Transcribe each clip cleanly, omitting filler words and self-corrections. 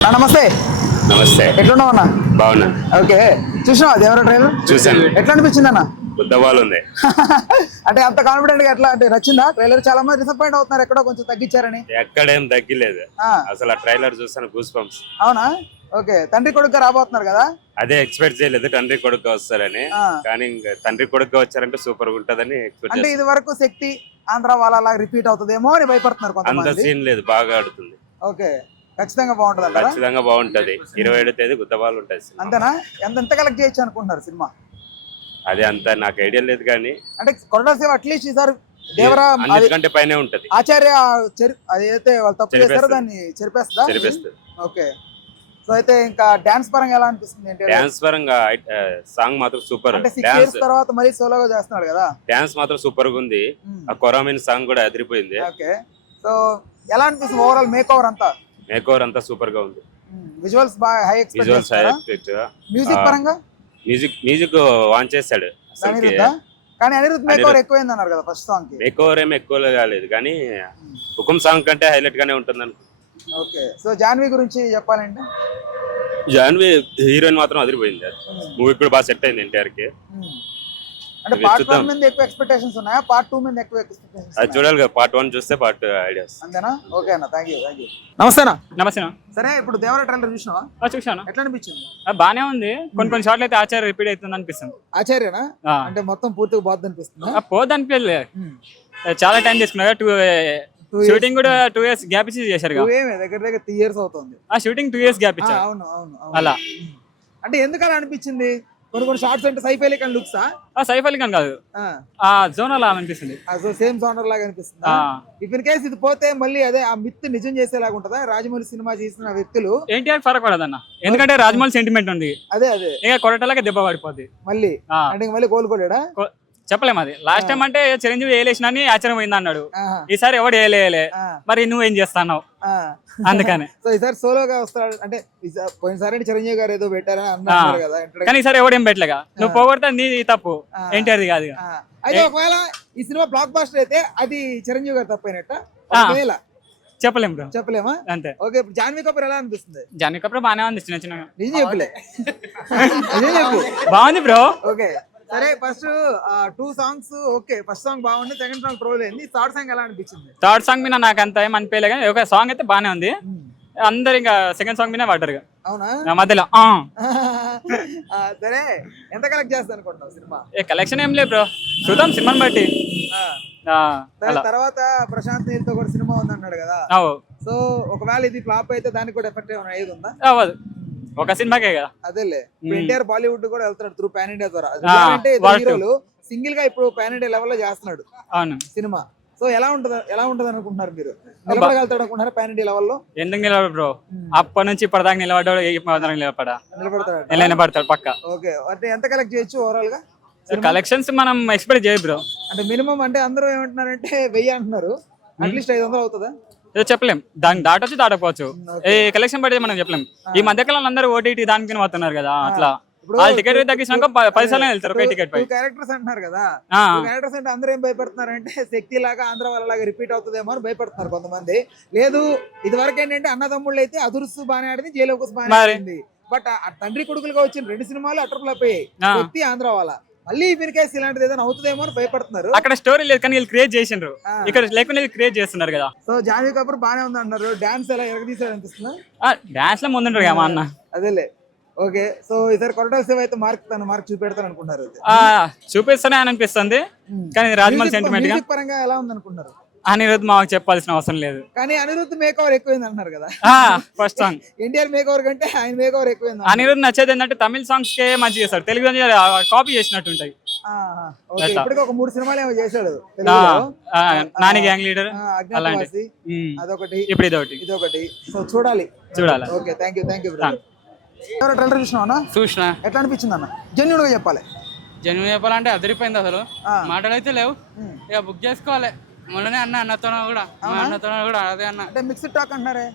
నమస్తే. నమస్తే. ఎట్లున్నావు అన్న? బాగున్నా. ఓకే, చూసినావా దేవర ట్రైలర్? చూసాను. ఎట్లా అనిపించింది అన్న? ఉద్దవాళ్ళు ఉంది. అంటే అంత కాన్ఫిడెంట్ గా ఎట్లా అంటే నచ్చిందా ట్రైలర్? చాలా మంది డిసప్పాయింట్ అవుతున్నారు, ఎక్కడో కొంచెం తగ్గించారని. ఎక్కడేం తగ్గిలేదు. అసలు ఆ ట్రైలర్ చూస్తాను గూస్ బంప్స్. అవునా? ఓకే, తండ్రి కొడుకు రాబోతున్నారు కదా? అదే ఎక్స్పెక్ట్ చేయలేదు తండ్రి కొడుకు వస్తారని. కానీ తండ్రి కొడుకు వచ్చారంటే సూపర్ ఉంటదని ఎక్స్పెక్ట్ అంటే ఇది వరకు శక్తి ఆంధ్ర వాళ్ళ రిపీట్ అవుతుందేమో అని భయపడుతున్నారు అంత కొంతమంది. సీన్ లేదు, బాగా ఆడుతుంది. ఓకే, ఖచ్చితంగా బాగుంటుంది అంటారా? ఖచ్చితంగా బాగుంటది. 27వ తేదీ గుద్దవాళ్ళు ఉంటుంది. అంతేనా? ఎంత కలెక్ట్ చేయొచ్చు అనుకుంటున్నారు సినిమా? అదే అంత నాకు ఐడియా లేదు కానీ అంటే కొరటాల శివ అట్లీస్ట్ ఈసారి దేవరా అన్నిటికంటే పైనే ఉంటది. ఆచార్య అదైతే వాళ్ళు తప్పు చేస్తారో దాన్ని చెరిపేస్తుంది. ఓకే, సో అయితే ఇంకా డాన్స్ పరంగా ఎలా అనిపిస్తుంది? డాన్స్ పరంగా సాంగ్ మాత్రం సూపర్. అంటే 6 years తర్వాత మళ్ళీ సోలోగా చేస్తున్నాడు కదా? డాన్స్ మాత్రం సూపర్ గా ఉంది. ఆ కొరామిన్ సాంగ్ కూడా అదిరిపోయింది. ఓకే, సో ఎలా అనిపిస్తుంది ఓవరాల్ మేక్ ఓవర్ అంతా? మేక్ ఓవర్ అంతా సూపర్ గా ఉంది. విజువల్స్ బాగా హై ఎక్స్పెక్ట్. మ్యూజిక్ పరంగా మ్యూజిక్ వాన్ చేశాడు. కానీ అనిరుద్ధ్ మేక్ ఓవర్ ఎక్కువైంది అన్నారు కదా ఫస్ట్ సాంగ్ కి? మేక్ ఓవర్ ఏమి ఎక్కువ కాలేదు కానీ హుకుం సాంగ్ కంటే హైలైట్ గానే ఉంటుంది అనుకో. ఓకే, సో జాన్వి గురించి చెప్పాలంటే జాన్వి హీరోయిన్ మాత్రం అదిరిపోయింది. మూవీ కూడా బాగా సెట్ అయింది ఎన్టీఆర్ కి. అంటే పార్ట్ 1 మీద ఎక్కువ ఎక్స్పెక్టేషన్స్ ఉన్నాయా, పార్ట్ 2 మీద ఎక్కువ ఎక్స్పెక్టేషన్స్? అది చూడాలి కదా, పార్ట్ 1 చూస్తే పార్ట్ ఐడియాస్. అంతేనా? ఓకే అన్న, థ్యాంక్ యూ. నమస్తే అన్న. నమస్తే. సరే, ఇప్పుడు దేవర ట్రైలర్ చూసినావా? చూసాను. ఎట్లా అనిపించింది? బానే ఉంది. కొన్ని షార్ట్లు అయితే ఆచార్య రిపీట్ అవుతుంది అనిపిస్తుంది. ఆచార్యనా? అంటే మొత్తం పూర్తిగా పోద్ది అనిపిస్తుంది. పోద్ది అనిపించలేదు, చాలా టైం తీసుకున్నా. షూటింగ్ కూడా 2 years గ్యాప్ ఇచ్చి చేశారు. దగ్గర 3 years అవుతుంది ఆ షూటింగ్ 2 years గ్యాప్ ఇచ్చారు. అవును. అలా అంటే ఎందుకు అలా అనిపించింది? కొన్ని షార్ట్స్ అంటే సైఫ్ అలీ ఖాన్ లుక్సా? సైఫ్ అలీ ఖాన్ కాదు, ఆ జోన్ అలా అనిపిస్తుంది. సేమ్ జోనర్ లాగా అనిపిస్తుంది. ఇఫ్ ఇన్ కేస్ ఇది పోతే మళ్ళీ అదే ఆ మిత్ నిజం చేసేలాగా ఉంటదా? రాజమౌళి సినిమా చేసిన వ్యక్తులు ఎన్టీఆర్ ఫరక్ పడదన్న, ఎందుకంటే రాజమౌళి సెంటిమెంట్ ఉంది. అదే ఇక కొరటలాగా దెబ్బ పడిపోద్ది మళ్ళీ. అంటే మళ్ళీ కోలుకోలేడా? చెప్పలేము. అది లాస్ట్ టైం అంటే చిరంజీవి వేలేసిన ఆశ్చర్యం పోయింది అన్నాడు. ఈసారి ఎవడు వేయలే, మరి నువ్వేం చేస్తావు అందుకని. సో ఈసారి సోలోగా వస్తాడు అంటే పోయినసారి చిరంజీవి గారు ఏదో పెట్టారని అన్నారు కదా, కానీ ఈసారి ఎవడేం పెట్టలేగా. నువ్వు పోగొడతా నీ తప్పు, ఎన్టీఆర్ది కాదు. అయితే ఒకవేళ ఈ సినిమా బ్లాక్ బాస్టర్ అయితే అది చిరంజీవి గారు తప్పైనట్ట? చెప్పలేము బ్రో, చెప్పలేమా? అంతే. ఓకే, జాన్వీ కపూర్ ఎలా అనిపిస్తుంది? జాన్వీ కపూర్ బానే ఉంది, చిన్న నిజం చెప్పలే బాగుంది బ్రో. ఓకే, సరే. First 2 songs okay, first song బాగుంది, సెకండ్ సాంగ్ ట్రోల్ అయింది. థర్డ్ సాంగ్ ఎలా అనిపించింది? థర్డ్ సాంగ్ మీద నాకు అంత ఏం అనిపించలే, కానీ ఒక సాంగ్ అయితే బానే ఉంది. అందరు ఇంకా సెకండ్ సాంగ్ మీద పడ్డారు. అవునా? మధ్యలో సరే, ఎంత కలెక్ట్ చేస్తా అనుకుంటున్నావు సినిమా? కలెక్షన్ ఏం లేదు బ్రో, చూద్దాం సినిమాని బట్టి. తర్వాత ప్రశాంత్ నీల్ తో కూడా సినిమా ఉంది అన్నాడు కదా, సో ఒకవేళ ఇది ఫ్లాప్ అయితే దానికి కూడా ఎఫెక్ట్ ఏమైనా అయ్యేది ఉందా? అవ్వదు, ఒక సినిమాకే కదా. అదేలే, ఎన్టీఆర్ బాలీవుడ్ కూడా వెళ్తాడు త్రూ పాన్ ఇండియా ద్వారా. హీరోలు సింగిల్ గా ఇప్పుడు పాన్ ఇండియా లెవెల్ లో చేస్తున్నాడు సినిమా. సో ఎలా ఉంటది అనుకుంటున్నారు మీరు? నిలబడగలుగుతాడు అనుకుంటున్నారు పాన్ ఇండియా లెవెల్ లో? ఎందుకు నిలబడు బ్రో, అప్పటి నుంచి ఇప్పటిదాకా నిలబడతాడు పక్క. ఓకే, అంటే ఎంత కలెక్ట్ చేయొచ్చు ఓవరాల్ గా? కలెక్షన్స్ మనం ఎక్స్పెక్ట్ చేయ బ్రో. అంటే మినిమం అంటే అందరూ ఏమంటున్నారంటే 1000 అంటున్నారు, అట్లీస్ట్ 500 అవుతుందా? చెప్పలేం, దాన్ని దాటొచ్చు దాటకపోవచ్చు. ఏ కలెక్షన్ పడితే మనం చెప్పలేం. ఈ మధ్య కాలంలో అందరూ ఓటీటీ దానికి పోతున్నారు కదా, అట్లా వాళ్ళు టికెట్ తగ్గించినాక 10 సార్లు వెళ్తారు ఒక టికెట్ పై. క్యారెక్టర్స్ అంటున్నారు కదా, క్యారెక్టర్స్ అంటే అందరూ ఏం భయపడుతున్నారు అంటే శక్తి లాగా ఆంధ్ర వాళ్ళలాగా రిపీట్ అవుతుందేమో అని భయపడుతున్నారు కొంతమంది. లేదు, ఇది వరకు ఏంటంటే అన్నదమ్ముళ్ళు అయితే అదుర్సు బానే ఆడింది, జైలుకు బానే ఆడింది. బట్ తండ్రి కొడుకులుగా వచ్చిన 2 సినిమాలు అటర్ఫ్లాప్ అయ్యాయి. శక్తి ఆంధ్ర వాళ్ళ మళ్ళీ మీరు కేసు ఇలాంటిది ఏదైనా అవుతుందేమో అని భయపడుతున్నారు. అక్కడ స్టోరీ లేదు కానీ వీళ్ళు క్రియేట్ చేసిండ్రు, ఇక్కడ లేకుండా క్రియేట్ చేస్తున్నారు కదా. సో జాన్వీ కపూర్ బానే ఉంది అంటున్నారు, డాన్స్ ఎలా ఎరగదీసాడు అనిపిస్తుంది? డాన్స్ లో ముందుంటారు కదా మా అన్న. అదేలే, ఓకే. సో ఈసారి కొరటాల శివ అయితే మార్క్ చూపెడతాను అనుకుంటున్నారు? చూపిస్తానే అని అనిపిస్తుంది, కానీ రాజమౌళి సెంటిమెంట్ పరంగా ఎలా ఉంది అనుకుంటున్నారు? అనిరుద్ధ్ మాకు చెప్పాల్సిన అవసరం లేదు, కానీ అనిరుద్ధ్ మేక్ ఓవర్ ఎక్కువైంది అంటున్నారు కదా. First song NTR make over కంటే ఆయన మేక్ ఓవర్ ఎక్కువైంది. అనిరుద్ధ్ నచ్చేది ఏంటంటే తమిళ సాంగ్స్ కే మంచి చేస్తాడు, తెలుగు కాపీ చేసినట్టు ఉంటాయి. ఇప్పటికి ఒక 3 సినిమాలు ఏమో చేశాడు, నాని గ్యాంగ్ లీడర్ అలాంటి, అదొకటి, ఇప్పుడు ఇదొకటి. సో చూడాలి. ఓకే, థ్యాంక్ యూ ట్రైలర్ చూసినా? చూసినా. ఎట్లా అనిపించింది అన్న? జెన్యూన్ గా చెప్పాలి. జెన్యూన్ చెప్పాలంటే అదిరిపోయింది, అసలు మాటలు అయితే లేవు. ఇక బుక్ చేసుకోవాలి. మొన్ననే అన్నతో కూడా అదే అన్న. అంటే మిక్స్డ్ టాక్ అంటున్నారే,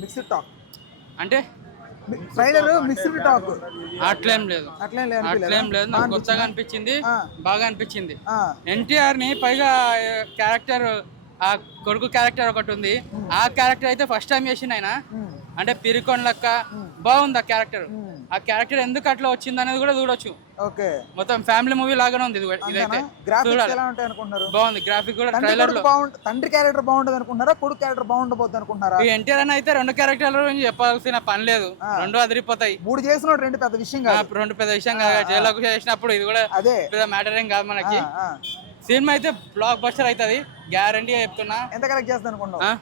మిక్స్డ్ టాక్ అంటే ట్రైలర్ మిక్స్డ్ టాక్ అట్లేం లేదు, నాకు కొత్తగా అనిపించింది, బాగా అనిపించింది. ఎన్టీఆర్ ని పైగా క్యారెక్టర్, ఆ కొడుకు క్యారెక్టర్ ఒకటి ఉంది, ఆ క్యారెక్టర్ అయితే ఫస్ట్ టైం చేసిండు ఆయన. అంటే పిరికొండ లెక్క బాగుంది ఆ క్యారెక్టర్. ఆ క్యారెక్టర్ ఎందుకు అట్లా వచ్చింది అనేది కూడా చూడొచ్చు. ఓకే, మొత్తం ఫ్యామిలీ మూవీ లాగానే ఉంది ఇదైతే. గ్రాఫిక్స్ ఎలా ఉంటాయి అనుకుంటున్నారు? బాగుంది గ్రాఫిక్ కూడా. ట్రైలర్ లో తండ్రి క్యారెక్టర్ బాగుంటది అనుకుంటున్నారా, కొడుకు క్యారెక్టర్ బాగుండబోద్ది అనుకుంటున్నారా? ఈ ఎన్టీఆర్ అని అయితే 2 క్యారెక్టర్ల గురించి చెప్పాల్సిన పని లేదు, 2 అదిరిపోతాయి. 3 చేసిన 2 పెద్ద విషయం కాదు. 2 పెద్ద విషయం కాదు. జైలకు చేసినప్పుడు ఇది కూడా అదే పెద్ద మ్యాటర్ ఏం కాదు మనకి. సినిమా అయితే బ్లాక్ బస్టర్ అవుతుంది, గ్యారంటీ చెప్తున్నా. ఎంత కలెక్ట్ చేస్తా అనుకుంటున్నావు?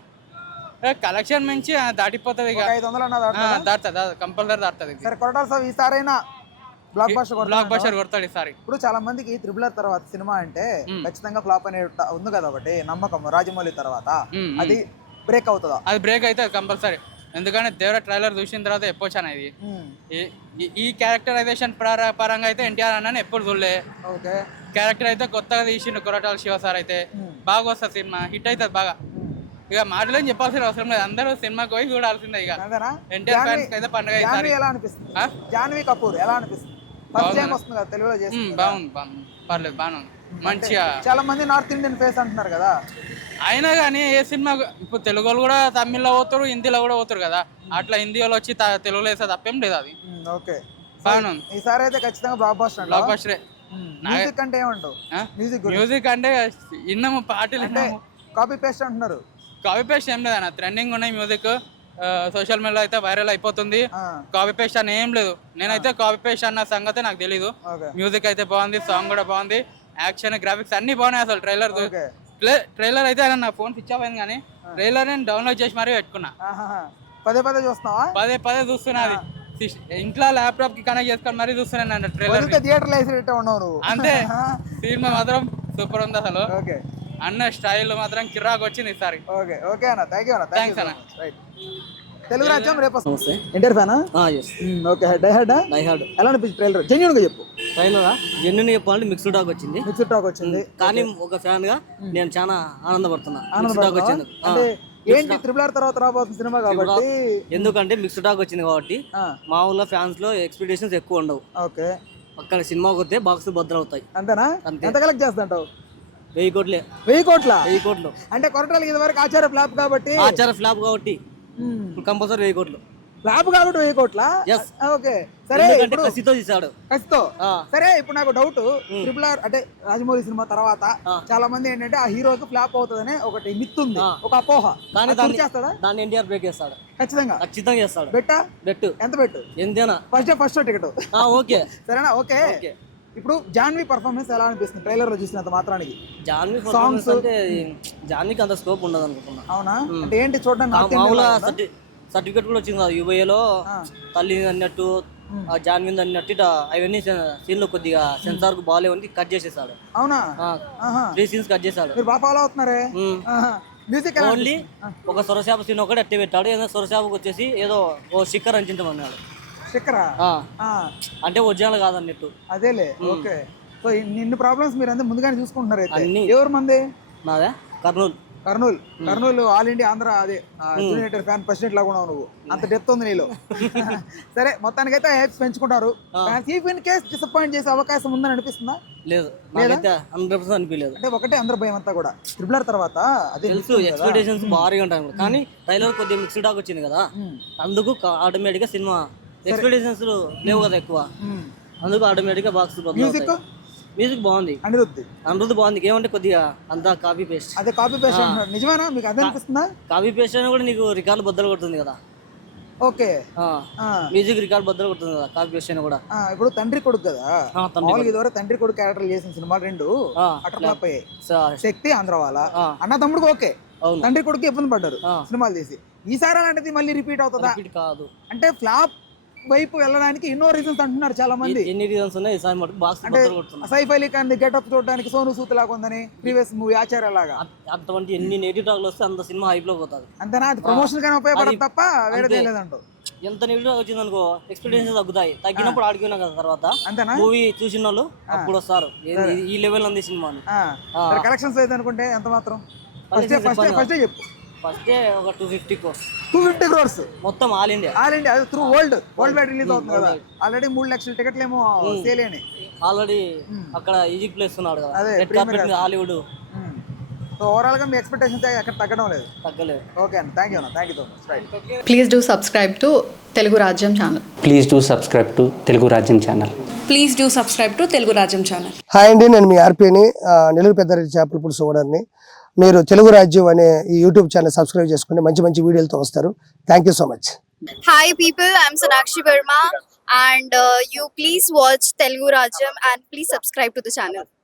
కలెక్షన్ మించి దాటిపోతుంది, 500 అన్నది దాటుతుంది, కంపల్సరీ దాటుతుంది. సరే కొరటాల సార్ ఈసారైనా బ్లాక్ బస్టర్ కొడతాడు ఈసారి. ఇప్పుడు చాలా మందికి త్రిబులర్ తర్వాత సినిమా అంటే ఖచ్చితంగా ఫ్లాప్ అనే ఉంది కదా ఒకటి నమ్మకం. రాజమౌళి తర్వాత అది బ్రేక్ అవుతుందా? అది బ్రేక్ అవుతుంది కంపల్సరీ. ఎందుకంటే దేవర ట్రైలర్ చూసిన తర్వాత చెప్పొచ్చాను ఇది. ఈ క్యారెక్టరైజేషన్ పరంగా అయితే ఎన్టీఆర్ అన్న ఎప్పుడు చూడలే. క్యారెక్టర్ అయితే కొత్తగా తీసిండు కొరటాల శివ సార్ అయితే. బాగా వస్తుంది సినిమా, హిట్ అవుతుంది బాగా. ఇక మాటలు చెప్పాల్సిన అవసరం లేదు, అందరూ సినిమాకి పోయి చూడాల్సిందే. ఇక ఎన్టీఆర్ ఫ్యాన్స్ అయితే పండుగ. ఎలా అనిపిస్తుంది జాన్వీ కపూర్? ఎలా అనిపిస్తుంది? తెలుగులో బాగుంది, పర్లేదు, బాగానే ఉంది, మంచిగా. చాలా మంది నార్త్ ఇండియన్ ఫేస్ అంటున్నారు కదా. అయినా కానీ ఏ సినిమా ఇప్పుడు తెలుగు వాళ్ళు కూడా తమిళ్లో పోతారు, హిందీలో కూడా పోతారు కదా. అట్లా హిందీ వాళ్ళు వచ్చి తెలుగులో వేస్తే తప్పేం లేదు. అది ఓకే, బాగానే ఉంది. ఈసారి అయితే ఖచ్చితంగా బ్లాక్ బస్టర్. మ్యూజిక్ అంటే ఏమంటావు? మ్యూజిక్ అంటే ఇన్నాము పాటలు, విన్నాము. కాపీ పేస్ట్ అంటున్నారు. కాపీ పేస్ట్ ఏం లేదన్న, ట్రెండింగ్ ఉన్నాయి మ్యూజిక్. సోషల్ మీడియాలో అయితే వైరల్ అయిపోతుంది. కాపీ పేస్ట్ అని ఏం లేదు. నేనైతే కాపీ పేస్ట్ అన్న సంగతి నాకు తెలీదు. మ్యూజిక్ అయితే బాగుంది, సాంగ్ కూడా బాగుంది, యాక్షన్ గ్రాఫిక్స్ అన్ని బాగున్నాయి. అసలు ట్రైలర్ అయితే నా ఫోన్ స్విచ్ ఆఫ్ అయింది, కానీ ట్రైలర్ నేను డౌన్లోడ్ చేసి మరీ పెట్టుకున్నా. పదే చూస్తున్నావా? పదే చూస్తున్నా. అది ఇంట్లో ల్యాప్టాప్ కి కనెక్ట్ చేసుకొని మరీ చూస్తున్నాను ట్రైలర్. అంతే, సినిమా మాత్రం సూపర్ ఉంది అసలు. అన్న స్టైల్ మాత్రం కిరాక్ వచ్చింది ఈసారి. థ్యాంక్స్ అన్న. తెలుగు రాజ్యం రేపు ఎన్టీఆర్ ఫ్యానా? Okay, die hard. ఎలా అనిపించింది ట్రైలర్? జెన్యూన్ గా చెప్పు. ట్రైలర్ జెన్యూన్ చెప్పాలంటే మిక్స్డ్ టాక్ వచ్చింది. కానీ ఒక ఫ్యాన్ గా నేను చాలా ఆనందపడుతున్నా. అంటే ఏంటి త్రిబుల్ తర్వాత రాబోతున్న సినిమా కాబట్టి? ఎందుకంటే మిక్స్డ్ టాక్ వచ్చింది కాబట్టి మా ఊళ్ళో ఫ్యాన్స్ లో ఎక్స్పెక్టేషన్స్ ఎక్కువ ఉండవు. ఓకే, అక్కడ సినిమాకి వస్తే బాక్స్ బద్దలవుతాయి. అంతేనా? ఎంత కలెక్ట్ చేస్తాంటావు? 1000 కోట్లే. 1000 కోట్ల? 1000 కోట్లు. అంటే కొరటాల ఇది వరకు ఆచార ఫ్లాప్ కాబట్టి కంపల్సరీ 1000 కోట్లు. ఫ్లాప్ కాబట్టి 1000 కోట్ల? ఓకే, సరే. కసితో తీసాడు. సరే, ఇప్పుడు నాకు డౌట్, ట్రిపుల్ ఆర్ అంటే రాజమౌళి సినిమా తర్వాత చాలా మంది ఏంటంటే ఆ హీరోకి ఫ్లాప్ అవుతుందని ఒకటి మిత్ ఉంది, ఒక అపోహ. కానీ దాన్ని ఎన్టీఆర్ బ్రేక్ చేస్తాడు. ఖచ్చితంగా చేస్తాడు. బెట్టు ఎంత పెట్టు? ఎంతేనా? First ticket. ఓకే, సరేనా? ఓకే. ఇప్పుడు జాన్వీ పర్ఫార్మెన్స్ ఎలా అనిపిస్తుంది ట్రైలర్ లో చూసినంత మాత్రానికి? జాన్వీ సాంగ్స్ అంటే జాన్వీకి అంత స్కోప్ ఉండదు అనుకుంటున్నా. అవునా? అంటే ఏంటి చూడడానికి? మామూలుగా సర్టిఫికేట్ కూడా వచ్చింది కదా యూబీఏలో, తల్లి అన్నట్టు జాన్వీ అన్నట్టు అవన్నీ సీన్ లో కొద్దిగా సెన్సార్ కు బాగాలేవని కట్ చేసేసాడు. అవునా? 3 సీన్స్ కట్ చేశాడు. మీరు బాగా ఫాలో అవుతున్నారే. మ్యూజిక్ ఓన్లీ ఒక సొరచేప సీన్ ఒకటి అట్టి పెట్టాడు. ఏదో సొరచేపకు వచ్చేసి ఏదో ఓ స్టిక్కర్ అంటించమన్నాడు. అంటే ఒరిజినల్ కాదన్నట్టు. అదేలే. ఓకే, సో ఇన్ని ప్రాబ్లమ్స్ మీరు అందరూ ముందుగానే చూసుకుంటున్నారు. ఎవరు మంది? నాదే కర్నూలు ఆల్ ఇండియా ఆంధ్ర అదే జూనియర్ ఫ్యాన్ ప్రెసిడెంట్ లాగా ఉన్నావు నువ్వు, అంత డెప్త్ ఉంది నీలో. సరే, మొత్తానికైతే హైప్స్ పెంచుకుంటారు. ఇన్ కేస్ డిసప్పాయింట్ చేసే అవకాశం ఉందని అనిపిస్తుందా? లేదు, 100% అనిపించలేదు. అంటే ఒకటే అందరూ భయం అంతా కూడా ట్రిపుల్ ఆర్ తర్వాత అదే తెలుసు, ఎక్స్పెక్టేషన్స్ భారీగా ఉంటాయి. కానీ ట్రైలర్ కొద్దిగా మిక్స్డ్ టాక్ వచ్చింది కదా, అందుకు ఆటోమేటిక్ గా సినిమా ఎక్స్పెక్టేషన్స్ లేవు కదా ఎక్కువ, అందుకు ఆటోమేటిక్ గా బాక్స్. మ్యూజిక్ బాగుంది, అనిరుద్ధ్ బాగుంది. ఏమంటే కొద్దిగా అంతా కాపీ పేస్ట్. అదే కాపీ పేస్ట్. నిజమేనా? మీకు అదే అనిపిస్తుందా? కాపీ పేస్ట్ అని కూడా నీకు రికార్డు బద్దలు కొడుతుంది కదా. ఓకే, మ్యూజిక్ రికార్డ్ బద్దలు కొడుతుంది కదా కాపీ పేస్ట్ అని కూడా. ఇప్పుడు తండ్రి కొడుకు కదా, ఇదివరకు తండ్రి కొడుకు క్యారెక్టర్ చేసిన సినిమా 2 అట్లా ఫ్లాప్ అయ్యాయి. శక్తి, ఆంధ్రవాల. అన్న తమ్ముడు ఓకే, తండ్రి కొడుకు ఇబ్బంది పడ్డారు సినిమాలు తీసి. ఈసారి అలాంటిది మళ్ళీ రిపీట్ అవుతుందా? కాదు, అంటే ఫ్లాప్ వైపు వెళ్ళడానికి ఎన్నో రీజన్స్ అంటున్నారు చాలా మంది. ఎన్ని రీజన్స్ ఉన్నాయి? అంటే సైఫ్ అలీ ఖాన్ గెటప్ చూడడానికి సోను సూద్ లాగా ఉందని, ప్రీవియస్ మూవీ ఆచార్య లాగా. అటువంటి ఎన్ని నెగిటివ్ టాక్లు వస్తే అంత సినిమా హైప్ లో పోతుంది. అంతేనా? అది ప్రమోషన్ కానీ ఉపయోగపడదు తప్ప వేరే లేదంటూ. ఎంత నెగిటివ్ టాక్ వచ్చింది అనుకో, ఎక్స్పెక్టేషన్స్ తగ్గుతాయి. తగ్గినప్పుడు ఆడుకున్నా కదా తర్వాత మూవీ చూసిన వాళ్ళు అప్పుడు వస్తారు ఈ లెవెల్ ఉంది సినిమా. కలెక్షన్స్ అయితే అనుకుంటే ఎంత మాత్రం? ఫస్ట్ చెప్పు. ఫస్ట్ ఒక 250 crores మొత్తం ఆల్ ఇండియా అది త్రూ వరల్డ్ వైడ్ రిలీజ్ అవుతుంది కదా. ఆల్రెడీ 3 లక్షల టికెట్లు ఏమో సేల్ అయినాయి. ఆల్రెడీ అక్కడ ఈజిప్ట్ ప్లేస్ ఉన్నాడు కదా, హాలీవుడ్. సో ఓవరాల్ గా మీ ఎక్స్పెక్టేషన్స్ ఎక్కడ తగ్గడం లేదు. తగ్గలేదు. ఓకే అండి, thank you so much. Right. Please do subscribe to Telugu Rajyam channel. Please do subscribe to Telugu Rajyam channel. Please do subscribe to Telugu Rajyam channel. Hi అండి, నేను మీ ఆర్పీని, నెల్లూరు పెద్దారెడ్డి చేపల పులుసు ఓనర్ని. మీరు తెలుగు రాజ్యం అనే ఈ యూట్యూబ్ ఛానల్ సబ్స్క్రైబ్ చేసుకుని మంచి మంచి వీడియోలతో వస్తారు. Thank you so much. Hi people, I'm Sonakshi Verma and you please watch Telugu Rajyam and please subscribe to the channel.